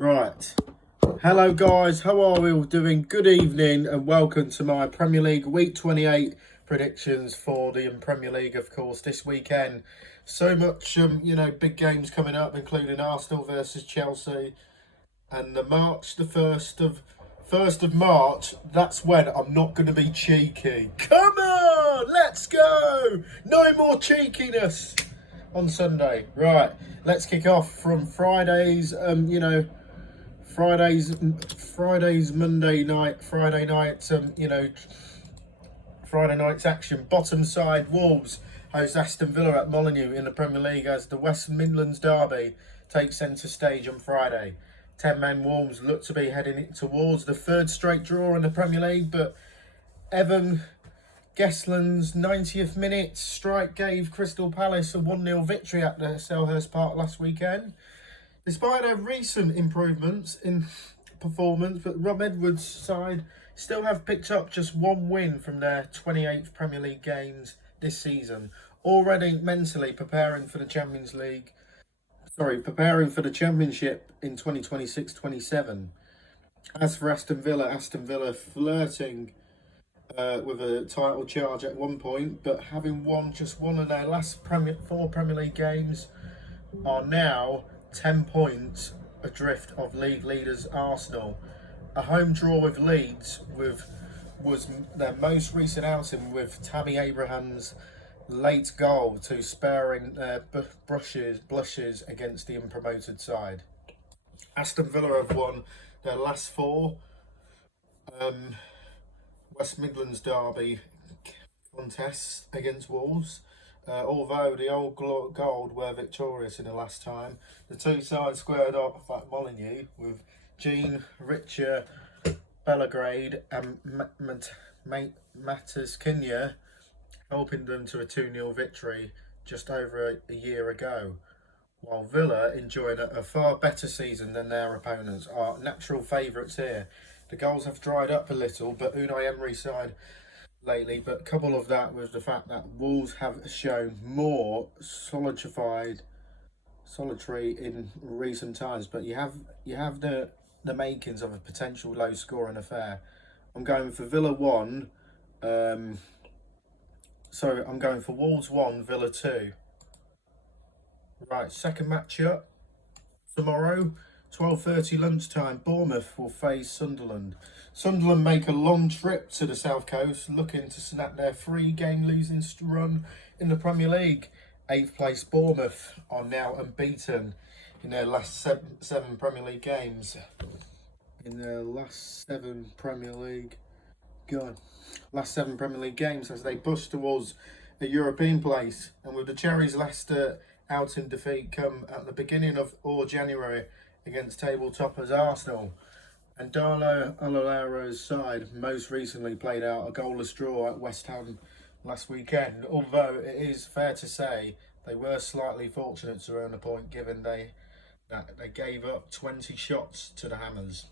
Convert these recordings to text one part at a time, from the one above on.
Right. Hello guys, how are we all doing? Good evening and welcome to my Premier League Week 28 predictions for the Premier League, of course, this weekend. So much, big games coming up, including Arsenal versus Chelsea. And the 1st of March, that's when I'm not going to be cheeky. Come on, let's go! No more cheekiness on Sunday. Right, let's kick off from Friday's Monday night, Friday night's action. Bottom side, Wolves host Aston Villa at Molineux in the Premier League as the West Midlands derby takes centre stage on Friday. 10-man Wolves look to be heading towards the third straight draw in the Premier League, but Evan Gessland's 90th minute strike gave Crystal Palace a 1-0 victory at the Selhurst Park last weekend. Despite their recent improvements in performance, but Rob Edwards' side still have picked up just one win from their 28th Premier League games this season, already mentally preparing for the Championship in 2026-27. As for Aston Villa flirting with a title charge at one point, but having won just one of their last four Premier League games, are now 10 points adrift of league leaders Arsenal. A home draw with Leeds was their most recent outing, with Tammy Abraham's late goal to sparing their blushes against the unpromoted side. Aston Villa have won their last four West Midlands derby contests against Wolves. Although the old gold were victorious in the last time, the two sides squared off at Molineux with Jean Richer Belgrade and Matas Kinya helping them to a 2-0 victory just over a year ago. While Villa, enjoying a far better season than their opponents, are natural favourites here. The goals have dried up a little, but Unai Emery's side lately, but couple of that with the fact that Wolves have shown more solitary in recent times, but you have the makings of a potential low scoring affair. I'm going for Villa 1. I'm going for Wolves 1, Villa 2. Right, second matchup tomorrow, 12:30 lunchtime. Bournemouth will face Sunderland. Sunderland make a long trip to the south coast, looking to snap their 3-game losing run in the Premier League. 8th place Bournemouth are now unbeaten in their last seven Premier League games. Last 7 Premier League games as they push towards a European place. And with the Cherries' Leicester out in defeat come at the beginning of January against table toppers Arsenal. And Darlo Alolaro's side most recently played out a goalless draw at West Ham last weekend, although it is fair to say they were slightly fortunate to earn a point given they gave up 20 shots to the Hammers.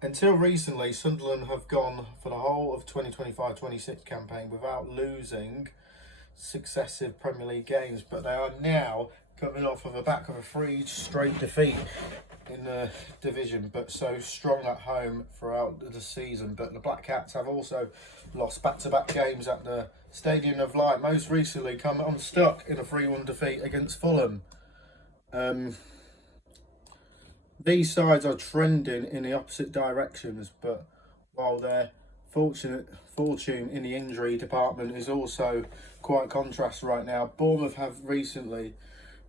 Until recently, Sunderland have gone for the whole of 2025-26 campaign without losing successive Premier League games, but they are now coming off of the back of a 3 straight defeat in the division, but so strong at home throughout the season. But the Black Cats have also lost back-to-back games at the Stadium of Light, most recently come unstuck in a 3-1 defeat against Fulham. These sides are trending in the opposite directions, but while their fortune in the injury department is also quite contrast right now, Bournemouth have recently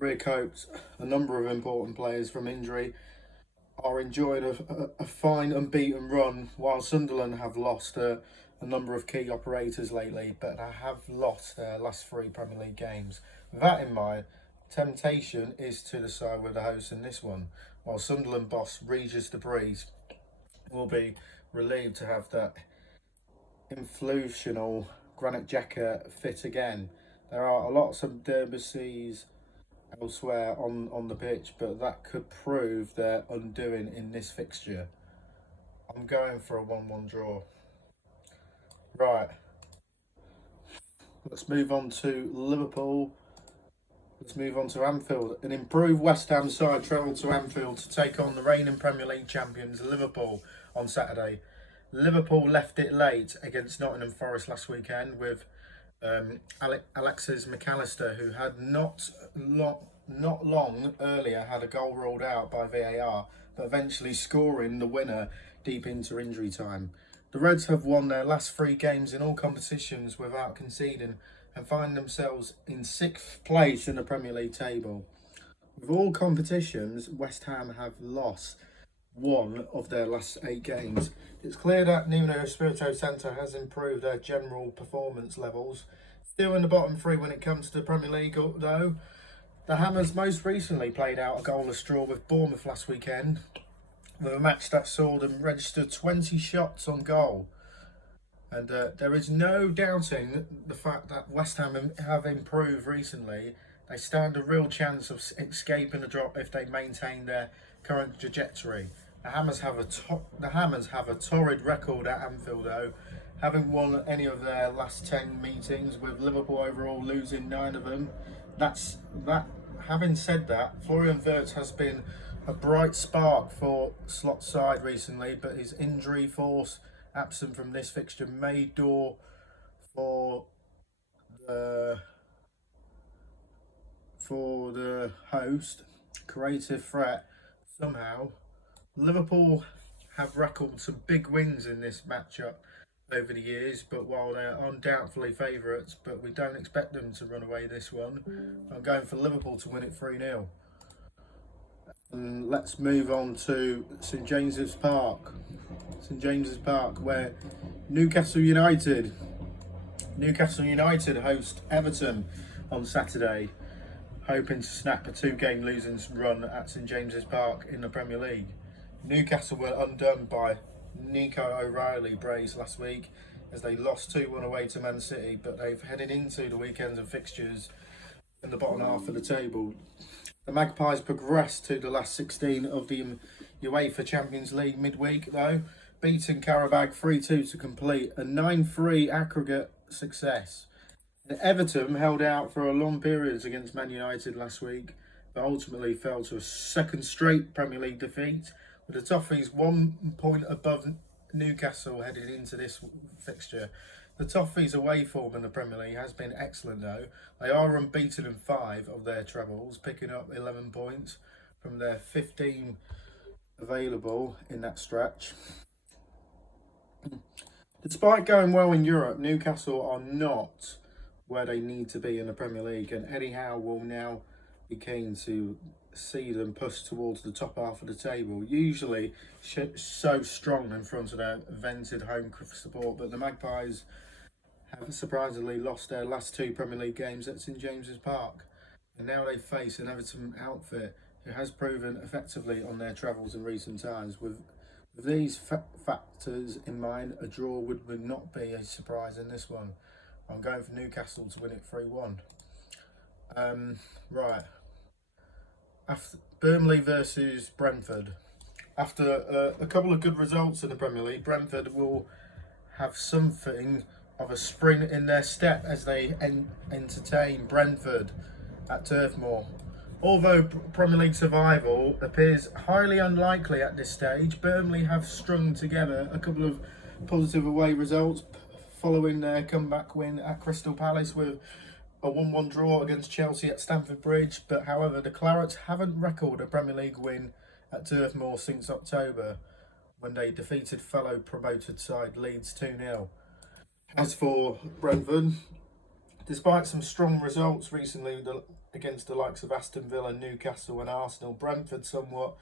recoped a number of important players from injury, are enjoying a fine unbeaten run, while Sunderland have lost a number of key operators lately, but they have lost their last 3 Premier League games. With that in mind, temptation is to the side with the hosts in this one, while Sunderland boss Regis de Bries will be relieved to have that influential Granit Xhaka fit again. There are lots of derbies elsewhere on the pitch, but that could prove their undoing in this fixture. I'm going for a 1-1 draw. Right, let's move on to Liverpool Let's move on to Anfield. An improved West Ham side travelled to Anfield to take on the reigning Premier League champions Liverpool on Saturday. Liverpool left it late against Nottingham Forest last weekend with Alexis McAllister, who had not long earlier had a goal ruled out by VAR, but eventually scoring the winner deep into injury time. The Reds have won their last 3 games in all competitions without conceding and find themselves in 6th place in the Premier League table. With all competitions, West Ham have lost 1 of their last 8 games. It's clear that Nuno Espirito Santo has improved their general performance levels. Still in the bottom 3 when it comes to the Premier League, though. The Hammers most recently played out a goalless draw with Bournemouth last weekend, with a match that saw them register 20 shots on goal. And there is no doubting the fact that West Ham have improved recently. They stand a real chance of escaping the drop if they maintain their current trajectory. The Hammers have a torrid record at Anfield, though, having won any of their last 10 meetings, with Liverpool overall losing 9 of them. Having said that, Florian Wirtz has been a bright spark for Slot's side recently, but his injury force absent from this fixture may door for the host creative threat somehow. Liverpool have recorded some big wins in this matchup over the years, but while they're undoubtedly favourites, but we don't expect them to run away this one. I'm going for Liverpool to win it 3-0. And let's move on to St James's Park. St James's Park, where Newcastle United host Everton on Saturday, hoping to snap a 2-game losing run at St James's Park in the Premier League. Newcastle were undone by Nico O'Reilly brace last week as they lost 2-1 away to Man City, but they've headed into the weekends of fixtures in the bottom half of the table. The Magpies progressed to the last 16 of the UEFA Champions League midweek, though, beating Karabag 3-2 to complete a 9-3 aggregate success. And Everton held out for a long period against Man United last week, but ultimately fell to a second straight Premier League defeat, with the Toffees 1 point above Newcastle headed into this fixture. The Toffees' away form in the Premier League has been excellent, though. They are unbeaten in 5 of their trebles, picking up 11 points from their 15 available in that stretch. Despite going well in Europe, Newcastle are not where they need to be in the Premier League, and Eddie Howe will now be keen to see them push towards the top half of the table. Usually so strong in front of their vented home support, but the Magpies have surprisingly lost their last 2 Premier League games at St James's Park, and now they face an Everton outfit who has proven effectively on their travels in recent times. With these factors in mind, a draw would not be a surprise in this one. I'm going for Newcastle to win it 3-1. Right. After Burnley versus Brentford. After a couple of good results in the Premier League, Brentford will have something of a spring in their step as they entertain Brentford at Turf Moor. Although Premier League survival appears highly unlikely at this stage, Burnley have strung together a couple of positive away results following their comeback win at Crystal Palace with a 1-1 draw against Chelsea at Stamford Bridge. But however, the Clarets haven't recorded a Premier League win at Turf Moor since October, when they defeated fellow promoted side Leeds 2-0. As for Brentford, despite some strong results recently against the likes of Aston Villa, Newcastle and Arsenal, Brentford somewhat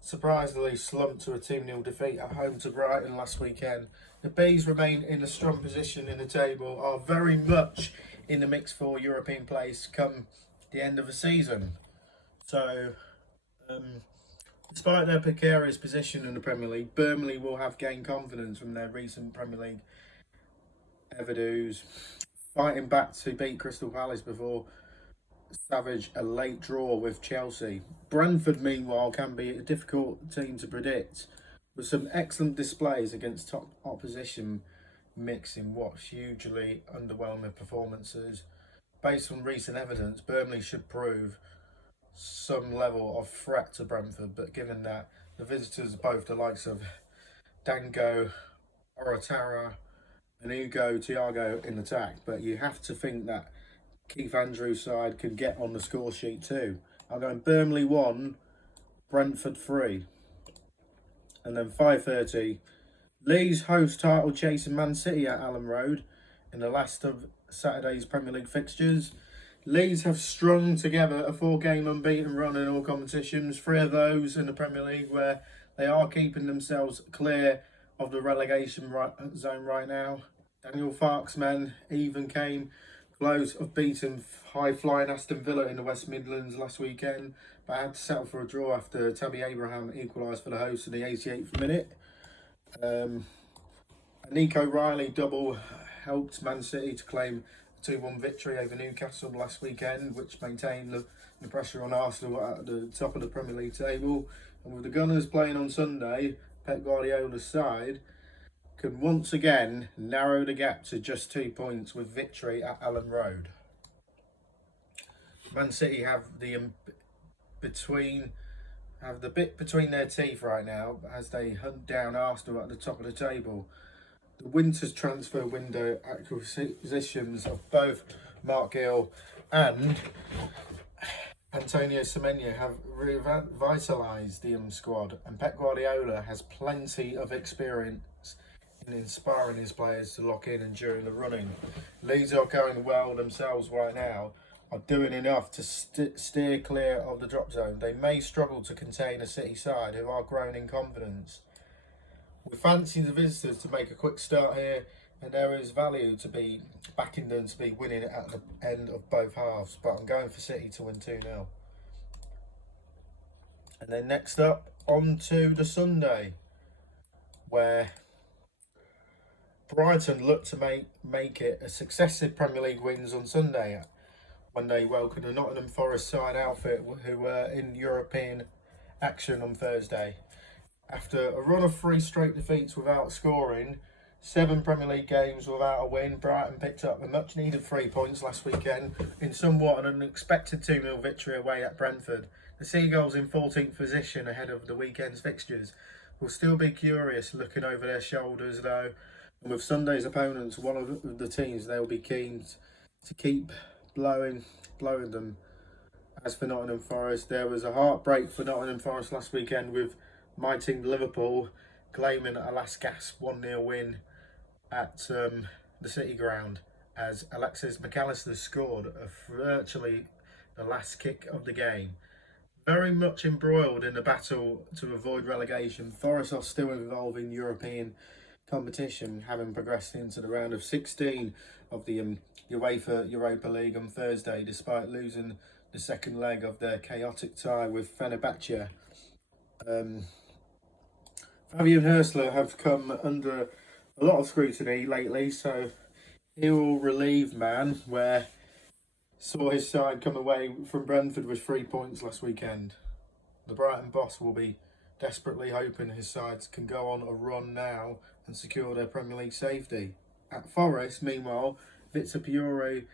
surprisingly slumped to a 2-0 defeat at home to Brighton last weekend. The Bees remain in a strong position in the table, are very much in the mix for European place come the end of the season. So, despite their precarious position in the Premier League, Burnley will have gained confidence from their recent Premier League evideos, fighting back to beat Crystal Palace before savage a late draw with Chelsea. Brentford, meanwhile, can be a difficult team to predict, with some excellent displays against top opposition mixing what's hugely underwhelming performances based on recent evidence, Burnley should prove some level of threat to Brentford, but given that the visitors are both the likes of Dango, Oratara, and Hugo Thiago in attack, but you have to think that Keith Andrews' side could get on the score sheet too. I'm going Burnley 1, Brentford 3. And then 5:30, Leeds host title chasing Man City at Allen Road in the last of Saturday's Premier League fixtures. Leeds have strung together a 4-game unbeaten run in all competitions, 3 of those in the Premier League, where they are keeping themselves clear of the relegation zone right now. Daniel Farke's men even came close of beating high-flying Aston Villa in the West Midlands last weekend, but had to settle for a draw after Tabby Abraham equalised for the hosts in the 88th minute. Nico Riley double helped Man City to claim a 2-1 victory over Newcastle last weekend, which maintained the pressure on Arsenal at the top of the Premier League table. And with the Gunners playing on Sunday, Pep Guardiola's side can once again narrow the gap to just 2 points with victory at Allen Road. Man City have the bit between their teeth right now as they hunt down Arsenal at the top of the table. The winter's transfer window acquisitions of both Mark Gill and Antonio Semenyo have revitalised the squad, and Pep Guardiola has plenty of experience in inspiring his players to lock in and during the running. Leeds are going well themselves right now, are doing enough to steer clear of the drop zone. They may struggle to contain a City side who are growing in confidence. We fancy the visitors to make a quick start here, and there is value to be backing them to be winning at the end of both halves, but I'm going for City to win 2-0. And then next up, on to the Sunday, where Brighton look to make it a successive Premier League wins on Sunday when they welcomed the Nottingham Forest side outfit who were in European action on Thursday. After a run of 3 straight defeats without scoring, 7 Premier League games without a win, Brighton picked up a much needed 3 points last weekend in somewhat an unexpected 2-0 victory away at Brentford. The Seagulls in 14th position ahead of the weekend's fixtures will still be curious looking over their shoulders though, and with Sunday's opponents one of the teams they'll be keen to keep blowing them. As for Nottingham Forest, there was a heartbreak for Nottingham Forest last weekend with my team Liverpool claiming a last gasp 1-0 win at the City ground as Alexis McAllister scored virtually the last kick of the game. Very much embroiled in the battle to avoid relegation, Forest are still involved in European competition, having progressed into the round of 16 of the UEFA Europa League on Thursday, despite losing the second leg of their chaotic tie with Fenerbahce. Fabian Hörsler have come under a lot of scrutiny lately, so he will relieve Man, where saw his side come away from Brentford with 3 points last weekend. The Brighton boss will be desperately hoping his sides can go on a run now and secure their Premier League safety. At Forest, meanwhile, Victor Piore,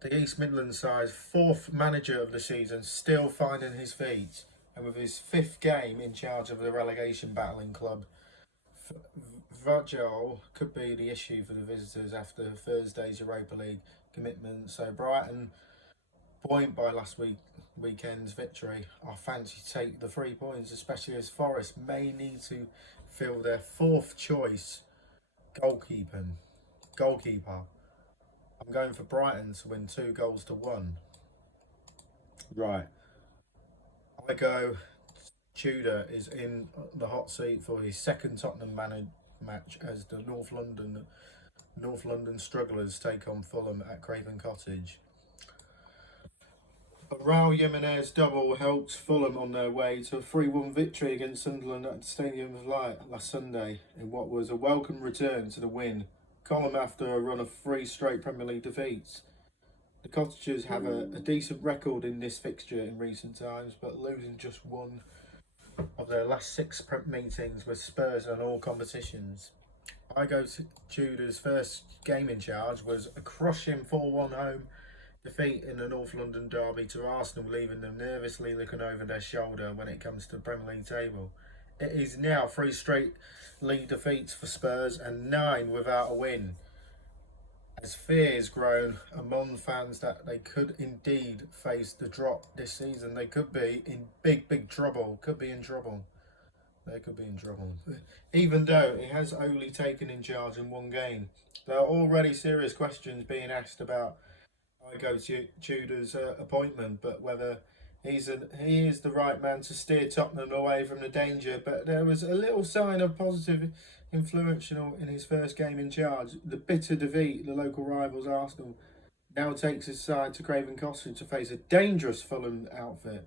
the East Midlands side's 4th manager of the season, still finding his feet, and with his 5th game in charge of the relegation battling club, Virgil could be the issue for the visitors after Thursday's Europa League commitment. So Brighton, buoyant by last weekend's victory, I fancy to take the 3 points, especially as Forest may need to fill their 4th choice goalkeeper. I'm going for Brighton to win 2-1. Right. I go Tudor is in the hot seat for his 2nd Tottenham match as the North London strugglers take on Fulham at Craven Cottage. A Raul Jimenez double helped Fulham on their way to a 3-1 victory against Sunderland at the Stadium of Light last Sunday in what was a welcome return to the win column after a run of 3 straight Premier League defeats. The Cottagers have a decent record in this fixture in recent times, but losing just 1 of their last 6 meetings with Spurs in all competitions. I go to Tudor's first game in charge was a crushing 4-1 home defeat in the North London derby to Arsenal, leaving them nervously looking over their shoulder when it comes to the Premier League table. It is now 3 straight league defeats for Spurs and 9 without a win, as fears grown among fans that they could indeed face the drop this season. They could be in big trouble. Could be in trouble. They could be in trouble. Even though he has only taken in charge in 1 game, there are already serious questions being asked about Igo Tudor's appointment, but whether he is the right man to steer Tottenham away from the danger. But there was a little sign of positive influential in his first game in charge. The bitter defeat the local rivals Arsenal now takes his side to Craven Cottage to face a dangerous Fulham outfit.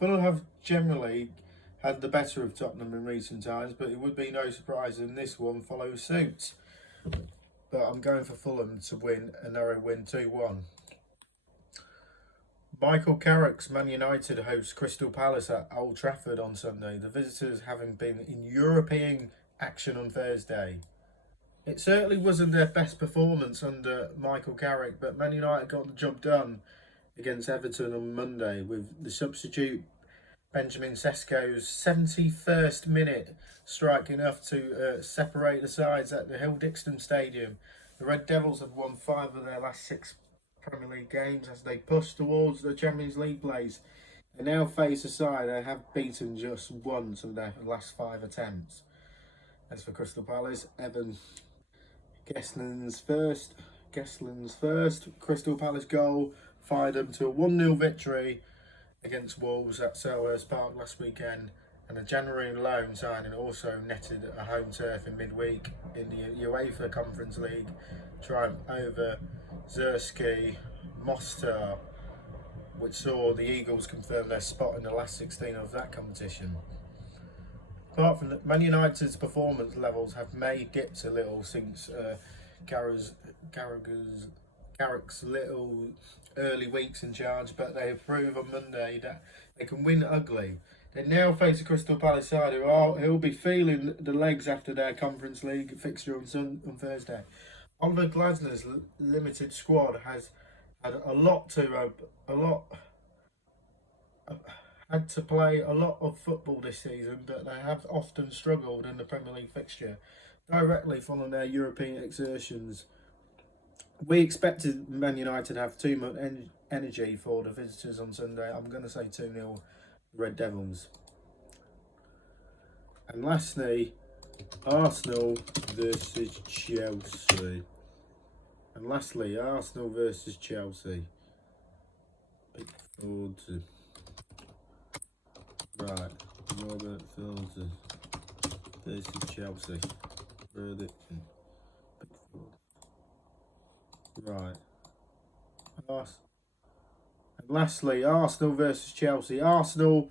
Fulham have generally had the better of Tottenham in recent times, but it would be no surprise if this one follows suit. But I'm going for Fulham to win a narrow win 2-1. Michael Carrick's Man United hosts Crystal Palace at Old Trafford on Sunday, the visitors having been in European action on Thursday. It certainly wasn't their best performance under Michael Carrick, but Man United got the job done against Everton on Monday with the substitute Benjamin Sesko's 71st minute strike enough to separate the sides at the Hill Dixon Stadium. The Red Devils have won 5 of their last 6 Premier League games as they push towards the Champions League place. They now face a side they have beaten just once of their last 5 attempts. As for Crystal Palace, Evan Gesslin's first Crystal Palace goal fired them to a 1-0 victory against Wolves at Selhurst Park last weekend, and a January loan signing also netted a home turf in midweek in the UEFA Conference League triumph over Zurski Mostar, which saw the Eagles confirm their spot in the last 16 of that competition. Apart from that, Man United's performance levels have may dipped a little since Carrick's little early weeks in charge, but they have proved on Monday that they can win ugly. They now face a Crystal Palace side who'll be feeling the legs after their Conference League fixture on Thursday. Oliver Glasner's limited squad has had had to play a lot of football this season, but they have often struggled in the Premier League fixture, directly following their European exertions. We expected Man United to have too much energy for the visitors on Sunday. I'm going to say 2-0 Red Devils. And lastly, Arsenal versus Chelsea. Pickford. Right, Robert Filter versus Chelsea. Prediction. Pickford. Right. And lastly, Arsenal versus Chelsea. Arsenal's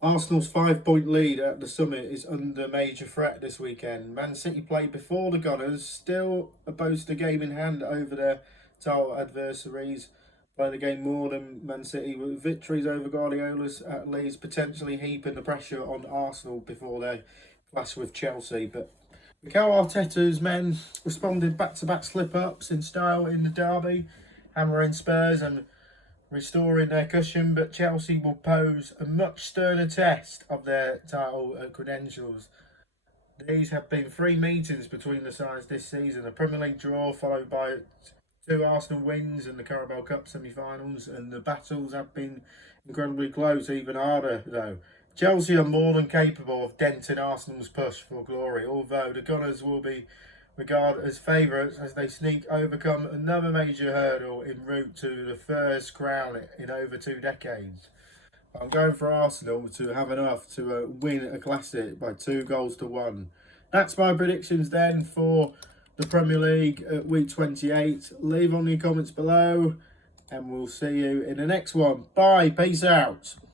5-point lead at the Summit is under major threat this weekend. Man City played before the Gunners, still boast a game in hand over their title adversaries. Playing the game more than Man City, with victories over Guardiola's at Leeds potentially heaping the pressure on Arsenal before they clash with Chelsea. But Mikel Arteta's men responded back-to-back slip-ups in style in the derby, hammering Spurs and restoring their cushion, but Chelsea will pose a much sterner test of their title credentials. These have been 3 meetings between the sides this season: a Premier League draw followed by 2 Arsenal wins in the Carabao Cup semi-finals, and the battles have been incredibly close, even harder though. Chelsea are more than capable of denting Arsenal's push for glory, although the Gunners will be regarded as favourites as they overcome another major hurdle en route to the first crown in over 2 decades. I'm going for Arsenal to have enough to win a classic by 2-1. That's my predictions then for the Premier League at week 28. Leave on your comments below, and we'll see you in the next one. Bye, peace out.